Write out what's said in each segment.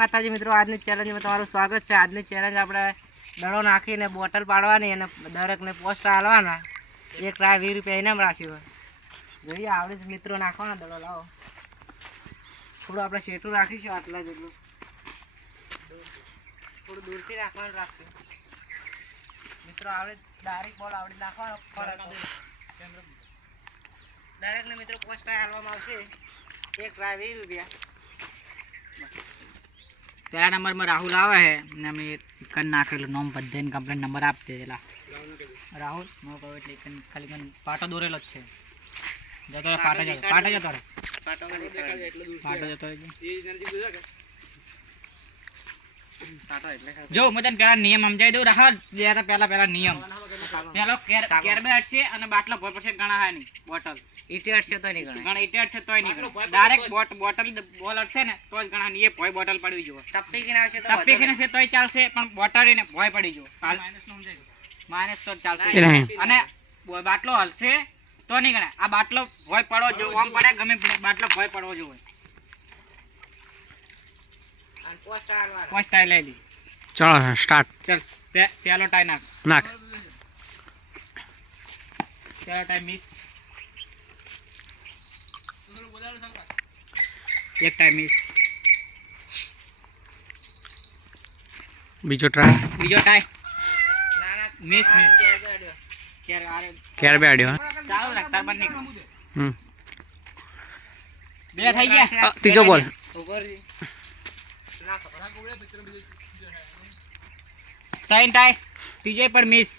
માતાજી મિત્રો, આજની ચેલેન્જમાં તમારું સ્વાગત છે. આજની ચેલેન્જ આપણે દડો નાખીને બોટલ પાડવાની અને દરેકને પોસ્ટ હાલવાના એક ટ્રાય વીસ રૂપિયા ઇનામ રાખ્યું જોઈએ, આવડે જ મિત્રો, નાખવાના દડો લાવો. થોડું આપણે શેઠું રાખીશું આટલા જેટલું. થોડું દૂરથી રાખવાનું રાખશું. મિત્રો, આવડે ડાયરેક્ટ બોલ આવડે, નાખવાનો ફરક દરેકને મિત્રો પોસ્ટ હાલવામાં આવશે. એક ટ્રાય વીસ રૂપિયા. પહેલા નંબરમાં રાહુલ આવે છે ને અમે કન નાખેલું નોમ બધાને કમ્પ્લેન નંબર આપી દેલા રાહુલ નો કહું એટલે ખાલી કન પાટો દોરેલો જ છે. જતો પાટો જતો પાટો જતો પાટો જતો. જો હું તને પેલા નિયમ સમજાવી દઉં રાહુલ બે પહેલા પહેલા નિયમ. પેલો કેર છે અને બાટલો ભર પછી ગણા હે નહીં બોટલ. ઈટીએટ છે તો નહીં ગણાય. ગણા ઇટેટ છે તોય નહીં ડાયરેક્ટ બોટ બોટલ બોલ. હટશે ને તો જ ગણા એ ભોય બોટલ પડવી જોઈએ ટપ્પી કિના આવશે તો ટપ્પી વાંધો છે તોય ચાલશે પણ બોટલ એને ભોય પડી જો માઇનસ તો ચાલશે. અને બાટલો હલશે તો નહીં ગણાય. આ બાટલો ભોય પડવો જો આમ પડે ગમે બાટલો ભોય પડવો જોઈએ નહીં. પોસ્ટ ટાઈ લઈ લી. ચલો સ્ટાર્ટ ચાલ પહેલો ટાઈ નાખ. નાખ. પહેલો ટાઈ મિસ એક ટાઈમ મિસ બીજો ટ્રાય બીજો ના, મિસ મિસ કેર ક્યારે બેડ્યો ચાલુ રાખ તાર બંધ હમ. બે થઈ ગયા. ત્રીજો બોલ. જી. ત્રણ ટાઈ ત્રીજો પર મિસ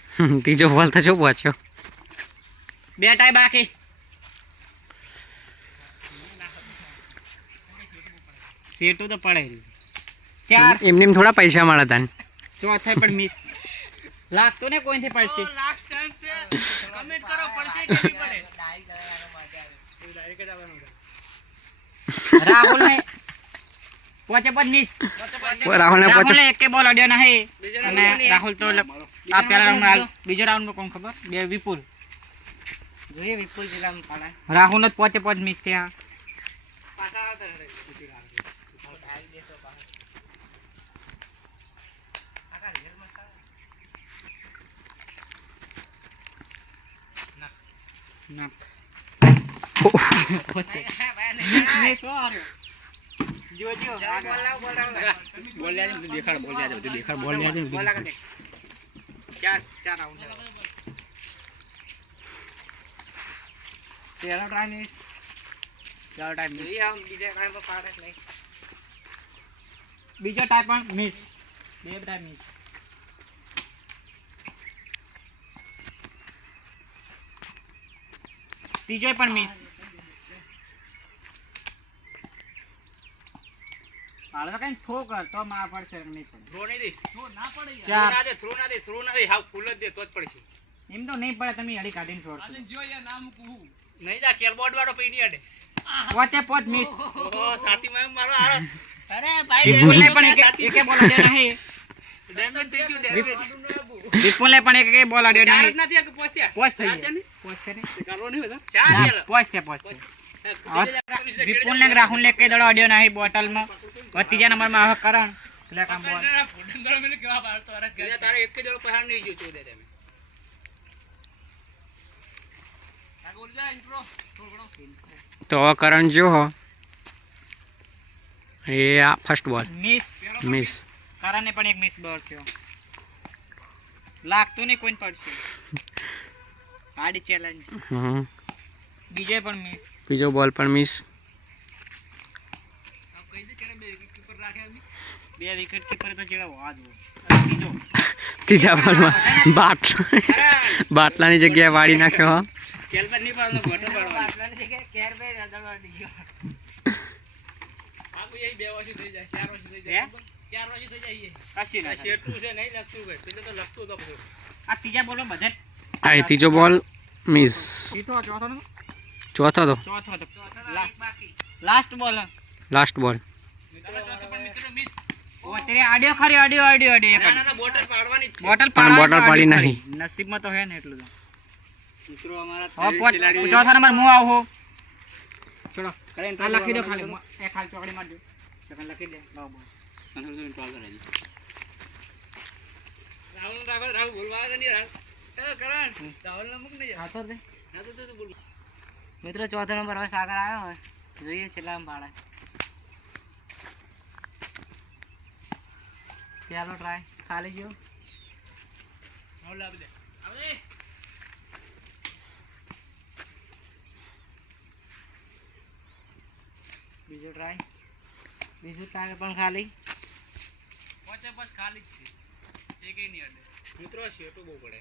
ત્રીજો બોલ તો શું પહોંચ્યો બે ટાઈ બાકી. સેટું તો પડે ચાર. એમને એમ થોડા પૈસા મળે તને ચોથે પણ મિસ લાગતો ને કોઈથી પડશે? રાહુલ ને પોચે પણ મિસ રાહુલને રાહુલ ને એક બોલ અડ્યો નહીં. અને રાહુલ તો આ પહેલા રાઉન્ડ બીજો રાઉન્ડમાં કોણ ખબર? બે વિપુલ. જોઈએ વિપુલ જિલ્લામાં રાહુલ જ પોચે પોચ મિસ થયા. પાછા આવતા રહે. આવી દેશો પાછા. કાકા, real મસ્ત આવે. ના હા, ભાઈ, નહીં. મિસ હો હાર્યો. જો જો ચાલો, બોલ લાવો, બોલ લાવો. બોલ લે દેખાડ બોલ લે દેખાડ બોલ બોલ લાવો દે. ચાર what રાઉન્ડ પહેલો ટ્રાય મિસ ચાલો ટાઈમ મિસ બીજા પાડે નહીં. બીજો ટાઈમ પણ મિસ બે ટાઈમ મિસ ત્રીજો પણ મિસ. હાલો કઈ થો કર તો માં પડશે નહીં પડે? થ્રો નહીં દઈશ. ચાર. ના દે થ્રો ના દે થ્રો ના દે. હાવ ફૂલ જ દે તો જ પડશે. એમ તો નહીં પડે તમે હળી કાઢીને છોડશો નહીં જા કેલ બોર્ડ વાળો અડે. મિસ. મારો અરે વિપુલને પણ એક એકે બોલ અડ્યો નહીં. ડેમેજ થઈ ગયું ડેમેજ વિપુલને પણ એક એકે બોલ અડ્યો ચાર જ નહીં નથી આ કે પહોંચ્યા પોચ થઈ ચાર છે ગયા ને? પોચ છે ને? કરવો નહીં બધા ચાર ના, છે. પોચ છે પોચ છે. વિપુલ ને રાહુલ ને કઈ દડો અડ્યો નહીં બોટલમાં. હવે ત્રીજા નંબરમાં આવે કરણ. એટલે કામ બોલ. બીજા તારે એક જ દડો પહાડ નહીં જોઈતો દે તમે તો હવે કરણ જો હો. એ આ ફર્સ્ટ બોલ મિસ મિસ કરણને પણ એક મિસ બોલ થયો. લાગતું નહીં કોઈ પડશે. હાર્ડ ચેલેન્જ બીજો પણ મિસ બીજો બોલ પણ મિસ બે વિકેટ કીપર તો જેવા હોવા ત્રીજા બોલમાં બાટલા બાટલાની જગ્યાએ વાળી નાખ્યો બે વર્ષ થઈ જાય. ચાર વર્ષ થઈ જાય. ચાર વાગે થઈ જાય કશું ના. શેઠું છે નહીં લખતું કઈ પેલે તો લખતું હતો બધું. આ ત્રીજા બોલો બધે. આ એ ત્રીજો બોલ મિસ. ચોથો ચોથો? ચોથો તો. ચોથો તો લાસ્ટ બોલ. લાસ્ટ બોલ. મિત્રો ચોથો પણ મિત્રો મિસ. ખરી આડ્યો આડ્યો આડ્યો એક ના ના ના બોટલ પાડવાની બોટલ પણ બોટલ પાડી નહીં. નસીબમાં તો હે ને એટલું તો. મિત્રો અમારા ચોથા નંબર હું આવું ચલો લખી દો ખાલી એ ખાલી ચોકડી મારજો. લખી દે. મિત્રો, ચોથો નંબર હવે સાગર આવ્યો હોય. જોઈએ છેલ્લા પાડે ચાલો ટ્રાય ખાલી ગયો. બીજો ટ્રાય બીજું ટ્રાય પણ ખાલી. પહોંચે બસ ખાલી જ છે. એકેય નહીં અડે. મિત્રો શેટું બહુ પડે.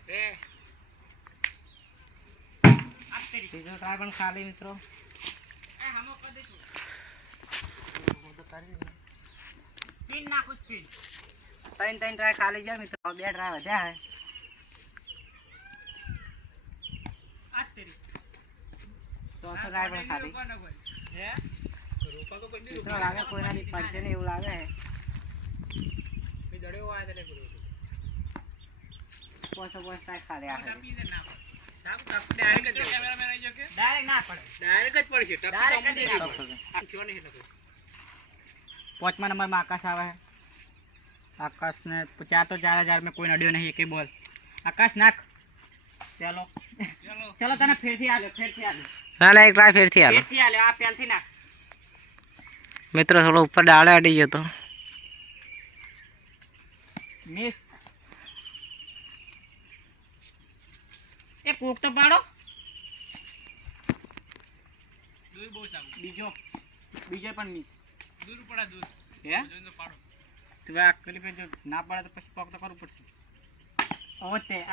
છે બીજો તાર પણ ખાલી મિત્રો. નાખું ત્રણ ત્રણ ટ્રાય ખાલી જાય મિત્રો. બે ટ્રાય વધ્યા હે આ ચોથો ટ્રાય પણ ખાલી. તો કોઈ નહીં મિત્રો પડશે ને એવું લાગે. દડ્યો આ એટલે કર્યો પોસો પોસ ટ્રાય ખાલી આ ટપી દે ના પડે સાહેબ ટપ ડાયરેક્ટ જ કેમેરામેન આવી જકે ડાયરેક્ટ ના પડે ડાયરેક્ટ જ પડશે ટપ તો અમને નહીં Direct જ. પડે. આ થયો નહીં લખો પાંચમા નંબરમાં આકાશ આવે છે આકાશને ચાર તો ચાર હજાર મેં કોઈ નડ્યો નહીં એકે બોલ આકાશ નાખ ચાલો ચલો ચલો તને ફેરથી આલ્યો ફેરથી આલ્યો ના ના એક ટ્રાય ફેરથી હાલો ફેરથી આલ્યો આ પેલથી નાખ મિત્રો થોડો ઉપર ડાળે અડી ગયો તો મિસ. એ કોક તો પાડો. દૂર બહુ સારું બીજો. બીજો પણ મિસ. દૂર પડે દૂર હે? જોઈને પાડો. તું આ કરી જો ના પડે તો પછી પગ તો કરવું પડશે. ઓ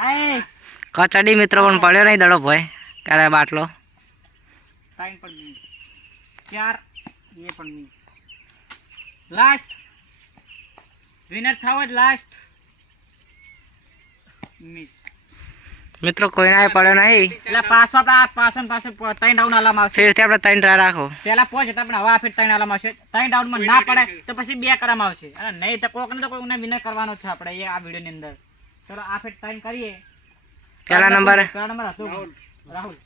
આય. કચડી મિત્રો પણ પડ્યો નહીં દડો ભાઈ. ક્યારે બાટલો? ત્રણ પણ મિસ. ચાર એ પણ મિસ. લાસ્ટ વિનર થાવ જ લાસ્ટ મિત્રો કોઈના પડ્યો નહીં. એટલે પાછો આપણે પાછો પાછો ત્રણ આલામાં આવશે. ફેરથી આપણે ત્રણ ટ્રાય રાખો. પેલા પહોંચે તો આપણે હવે ફેર ત્રણ આલામાં આવશે. ત્રણ રાઉન્ડમાં ના પડે તો પછી બે કરવામાં આવશે. અને નહીં તો કોકને તો કોઈને વિનર કરવાનો છે આપણે એ આ વિડીયોની અંદર. ચલો આ ફેર ત્રણ કરીએ. પહેલા નંબર. પહેલા નંબર હતો. રાહુલ.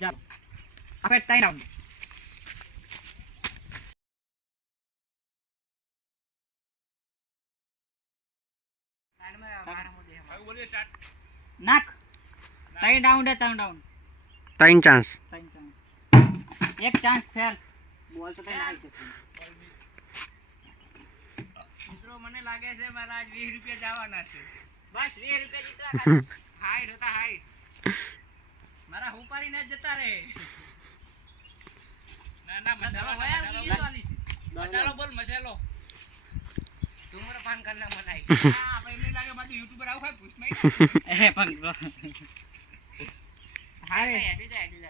ચાલો આ ફેર ત્રણ ડાઉન નાખ. ત્રણ ડાઉન દે ત્રણ ડાઉન ત્રણ ચાન્સ ત્રણ ચાન્સ એક ચાન્સ ફેલ બોલ તો કઈ નાખી શકતું મિત્રો મને લાગે છે મારા આજ 20 રૂપિયા જવાના છે. બસ વીસ રૂપિયા જીતવા હાઈટ હતા હાઈટ મારા હુપારીને જ જતા રહે. ના ના મસાલો મસાલો મસાલો બોલ મસાલો. ધૂમ્રપાન કરના મનાઈ હા આપણે એમને લાગે બાજુ યુટ્યુબર આવું હોય પૂછ નહીં એ પણ હારે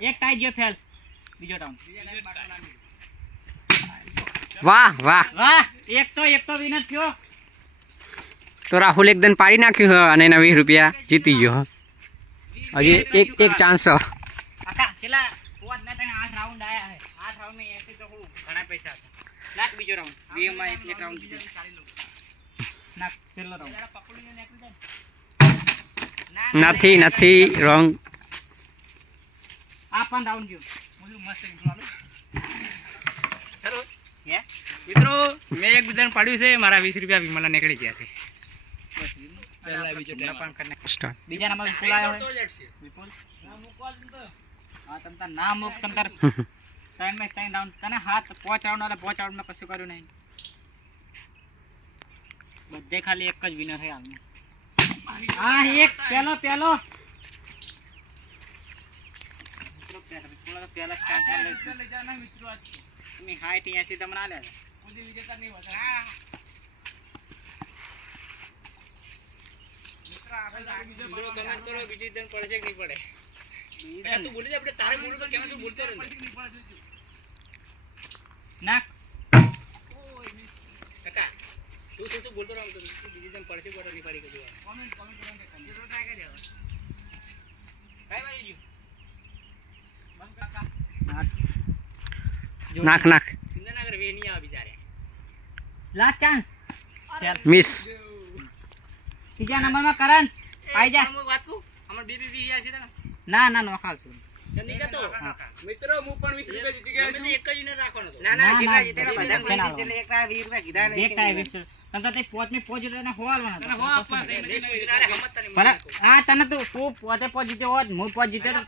એક ટાઈ ગયો ફેલ. બીજો ડાઉન વાહ વાહ. વાહ એક તો એક તો વિનર થયો તો રાહુલ એકદમ પાડી નાખ્યું હ અને એના વીસ રૂપિયા જીતી ગયો હ. હજી એક એક ચાન્સ હ. આકા કેટલા? પોત ને તને આઠ રાઉન્ડ આયા હે. આઠ રાઉન્ડમાં એસી તો હું ઘણા પૈસા હતા. નાખ બીજો રાઉન્ડ વીએમમાં એક એક રાઉન્ડ જીત્યો. નાખ છેલ્લો રાઉન્ડ નથી નથી રોંગ આ પણ રાઉન્ડ ગયો. મિત્રો મેં એક બધાને પાડ્યું છે મારા વીસ રૂપિયા વિમલા નીકળી ગયા છે. બીજો time પણ કરને. સ્ટાર્ટ બીજા નંબર તમ તાર નામ મૂક તમ તાર ત્રણમાં ત્રણ રાઉન્ડ તને હાથ પાંચ રાઉન્ડ વાળા પાંચ કશું કર્યું નહીં. બધે ખાલી એક જ વિનર છે હાલમાં હા એક પેલો પેલો મિત્રો પહેલા વિપુલ તો પહેલા સ્ટાર્ટમાં લઈ લઈ જવાના મિત્રો આજ તમે હાઈટ એસી તમને આલ્યા છે કોઈ વિજેતા નહીં હોતા મિત્રો comment કરો બીજી જણ પડશે કે નહીં પડે બેટા તું બોલી દે આપણે તારે બોલવું તો કેમ તું બોલતો રહે નાખ કાકા તું તું તું બોલતો રહો તું બીજી જણ પડશે બોલો નહીં પાડી કદી કોમેન્ટ કોમેન્ટ કરવાનું જીરો ટ્રાય કરી હવે? કઈ બાજુ બંધ કાકા. નાખ નાખ નાખ. સુંદરનગર વે નહીં આવે બિચારે. લાસ્ટ ચાન્સ મિસ ત્રીજા નંબરમાં કરણ આઈ જા. વાત કહું અમાર બીબી બી છે ના ના નો ખાલશું કેમ નહીં જતો મિત્રો હું પણ 20 રૂપિયા જીતી ગયા છું. એક જ ને રાખવાનો ના ના, જીતા ના, જેટલા જીતેલા જીતેલા એક વીસ રૂપિયા કીધા ને. તને તો પોચ મેં પોચ તને હો તને ભલે હા તને તો તું પોતે પોચ જીત્યો હોત હું પોચ જીત્યો તો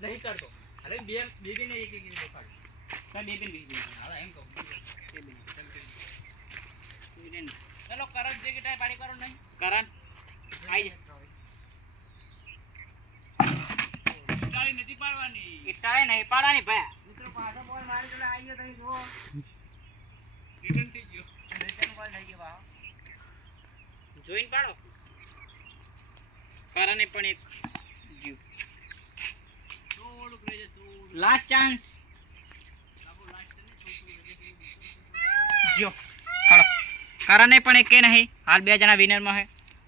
નહીં કરતો. અરે બે બે બે ને એક એક દેખાડ. બીજી. એમ કહું. ચાલ કરત જે ગીટાર પાડી કરો નહીં. કરન આઈ જા. નથી પાડવાની. ઇટાળે નહીં પાડવાની ભાઈ મિત્રો પાછો બોલ મારી જોડે આવી ગયો તમે જો રિટર્ન થઈ ગયો રિટર્ન બોલ થઈ ગયો ભાવ જોઈન પાડો. કારણે પણ એક જીવ. લાસ્ટ ચાન્સ જો ખડો કારણે પણ એક કે નહીં. હાલ બે જણા વિનરમાં છે.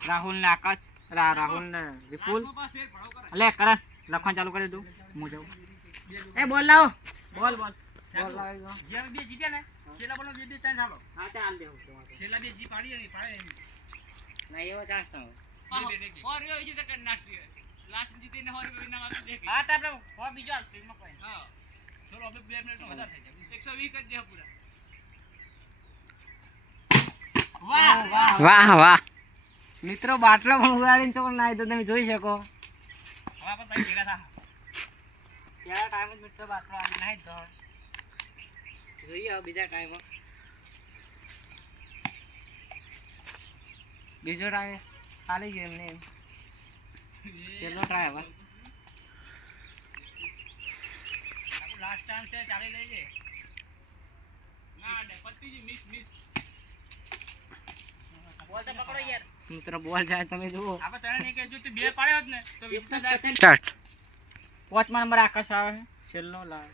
રાહુલ ને આકાશ રાહુલ ને વિપુલ. પાસ ફેર લે કરણ લખવાનું ચાલુ કરી દઉં. હું જાઉં. એ બોલ લાવો. બોલ બોલ. બોલ લાવી બે જીત્યા ને છેલ્લા બોલો દીદી બે ચાલો હા તે હાલ દેવું છેલ્લા બે જી પાડી ને પાડે ના એવો ચાન્સ તો ઓર યો જીતે કર નાખશે લાસ્ટ જીતીને હોર વિના માં આપી હા તો આપણે હો બીજો હાલ સ્ટ્રીમમાં કોઈ હા ચલો હવે બે મિનિટ વધારે થઈ જાય 120 કરી દે પૂરા વાહ વાહ વાહ વાહ મિત્રો બાટલો પણ ઉડાડીને ચોર નાય તો તમે જોઈ શકો હવે પણ તમે ભેગા થા પેલા ટાઈમ જ મિત્રો બાટલો આવી નાય તો જોઈએ હવે બીજા ટાઈમમાં બીજો ટાઈમ ખાલી ગયો એમને એમ. છેલ્લો ટ્રાય હવે. આપણું લાસ્ટ ચાન્સ છે ચાલી લેજે ના ને પતિજી મિસ મિસ બોલ તો પકડો યાર. મિત્રો બોલ જાય તમે જુઓ. આપણે તને નહીં કે જો તું બે પાડ્યો જ ને તો વિશ્વાસ થાય સ્ટાર્ટ પાંચમા નંબર આકાશ આવે છે. છેલ્લો લાવ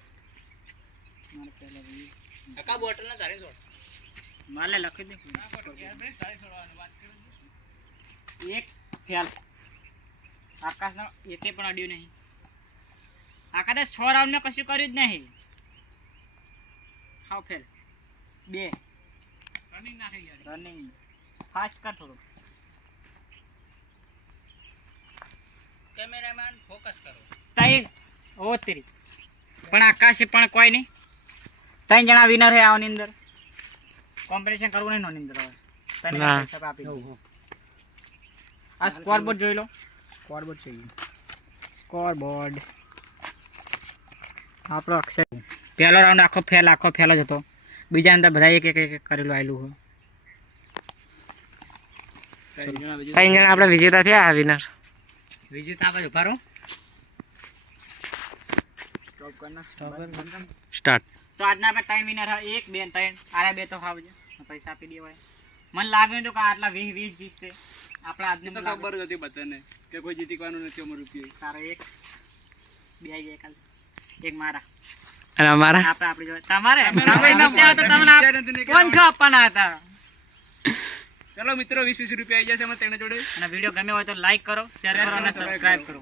મારે પહેલો ભાઈ કાકા બોટલ ના તારે છોડ. માલે લખી દે. એક ફેલ. આકાશનો એતે પણ અડ્યું નહીં. આકાશે છ રાઉન્ડ મેં કશું કર્યું જ નહીં. હાવ ફેલ બે. રનિંગ ના થઈ યાર રનિંગ ફાસ્ટ કર થોડું. કેમેરામેન ફોકસ કરો. તઈ ઓ તેરી પણ આકાશે પણ કોઈ નહીં. ત્રણ જણા વિનર હે આની અંદર. કોમ્પિટિશન કરવું નહીં આની અંદર હવે. તને ના. આપી દઉં. આ સ્કોર બોર્ડ જોઈ લો. સ્કોર બોર્ડ છે સ્કોર બોર્ડ આપણો અક્ષર પહેલો રાઉન્ડ આખો ફેલ આખો ફેલ જ હતો. બીજા અંદર બધા એક એક એક એક કરેલું આવેલું ત્રણ જણા આપણે વિજેતા થયા વિનર વિજેતા આપણે ઊભા રહો. સ્ટાર્ટ તો આજના આપણે ટાઈમ વિનર એક બે ત્રણ. આરે બે તો ખાવજે પૈસા આપી દેવાય. મને લાગ્યું તો કે આટલા વીસ વીસ જીતશે. આપણે આજને તો ખબર જ હતી બધાને કે કોઈ જીતીવાનું નથી અમારું રૂપિયો. તારો એક. બે આઈ ગયા કાલ એક મારા. અને અમારા? આપણે આપણી જોડે. તમારે? તમને કોણ છો આપવાના હતા. ચલો મિત્રો વીસ વીસ રૂપિયા આવી જશે અમે તેના જોડે. અને વીડિયો ગમ્યો હોય તો લાઈક કરો શેર કરો અને સબસ્ક્રાઈબ કરો.